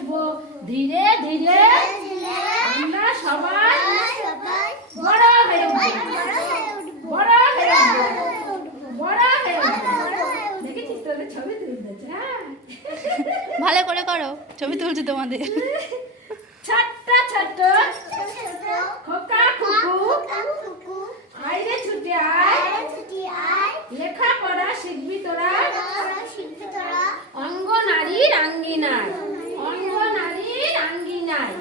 আসবো। ধীরে ধীরে আমরা সবাই বড় হয়ে উঠবো, বড় হয়ে উঠবো, বড় হয়ে উঠবো। দেখেছিস তোদের ছবি তুলতেছে? হ্যাঁ, ভালো করে করো, ছবি তুলছি তোমাদের। ছোট্ট ছোট্ট খোকা খুকু আইরে ছুটে আয়, লেখাপড়া শিখবি তোরা অঙ্গনারীর আঙ্গিনায়, অঙ্গনারীর আঙ্গিনায়।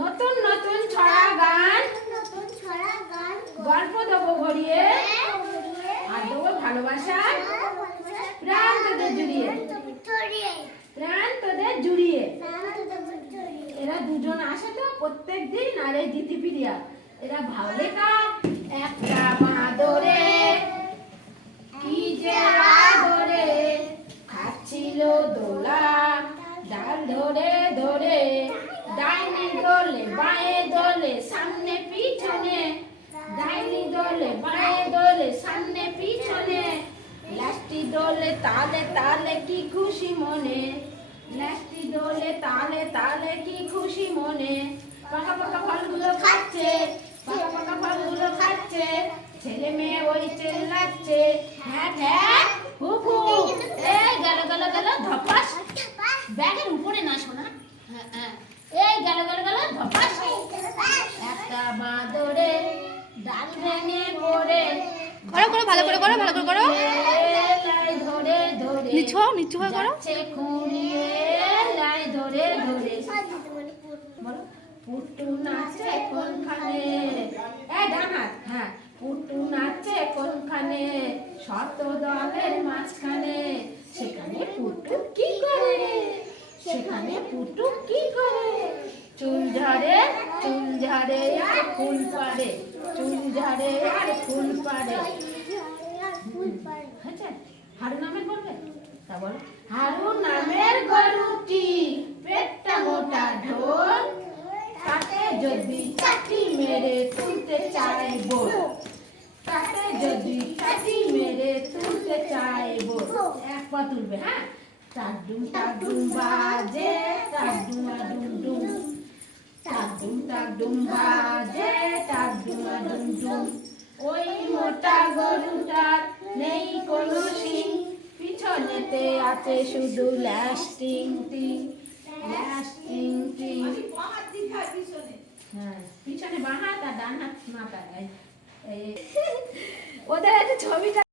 নতুন নতুন ছড়া গান, গল্প দেবো ভরিয়ে, আর দেবো ভালোবাসা, প্রাণ তোদের জুড়িয়ে, প্রাণ তোদের জুড়িয়ে। এরা দুজন আসে তো প্রত্যেক দিন, আর এই দিদিপিরিয়া এরা ভাবলেকা একটা বাঁদরে কি যে আদরে খাচ্ছিল দোলা, ডাল ধরে ধরে, ডাইনি দোলে বাঁয়ে দোলে সামনে পিছনে, ডাইনি দোলে বাঁয়ে দোলে সামনে পিছনে, লাস্টি দোলে তালে তালে কি খুশি মনে, লাস্টি দোলে তালে তালে কি খুশি মনে। পাকা পাকা ফলগুলো খাচ্ছে, পাকা পাকা ফলগুলো খাচ্ছে, ছেলে মেয়ে ওই চেল্লাচ্ছে, হ্যাঁ হ্যাঁ হু হু। এই গেল গেল গেল ধপাস, ব্যাগের উপরে না শোনা, হ্যাঁ হ্যাঁ, এই গেল গেল গেল ধপাস। একটা বাঁদরে ডাল ভেঙে পড়ে, করো করো, ভালো করে করো, ভালো করে করো। লাই ধরে ধরে, নিচু হও, নিচু হয়ে করো। যাচ্ছে খুঁড়িয়ে লাই ধরে ধরে। বলো, পুটু নাচে কোনখানে, এই ডান হাত, হ্যাঁ, পুটু নাচে কোনখানে, শত দলের মাঝখানে, সেখানে পুটু কি করে, সেখানে পুটু কি করে, চুল ঝাড়ে আর ফুল পাড়ে, চুল ঝাড়ে আর ফুল পাড়ে। আচ্ছা, হারু নামের বলবে? তা বলো, হারু নামের গরুটি পেটটা মোটা ঢোল, তাতে যদি চাটি মেরে তুলতে চাইবো, তাতে যদি চাটি মেরে তুলতে চাইবো। এক পা তুলবে, হ্যাঁ। টাডুম টাডুম বাজে, টাডুমা ডুম ডুম, টাডুম টাডুম বাজে, টাডুমা ডুম ডুম। ওই মোটা গরুটার নেই কোনো শিং, পিছনেতে আছে শুধু লাস্টিং টিং, লাস্টিং টিং। হ্যাঁ, পিছনে বাঁ হাত আর ডান হাত মাথায়। ওদের একটা ছবিটা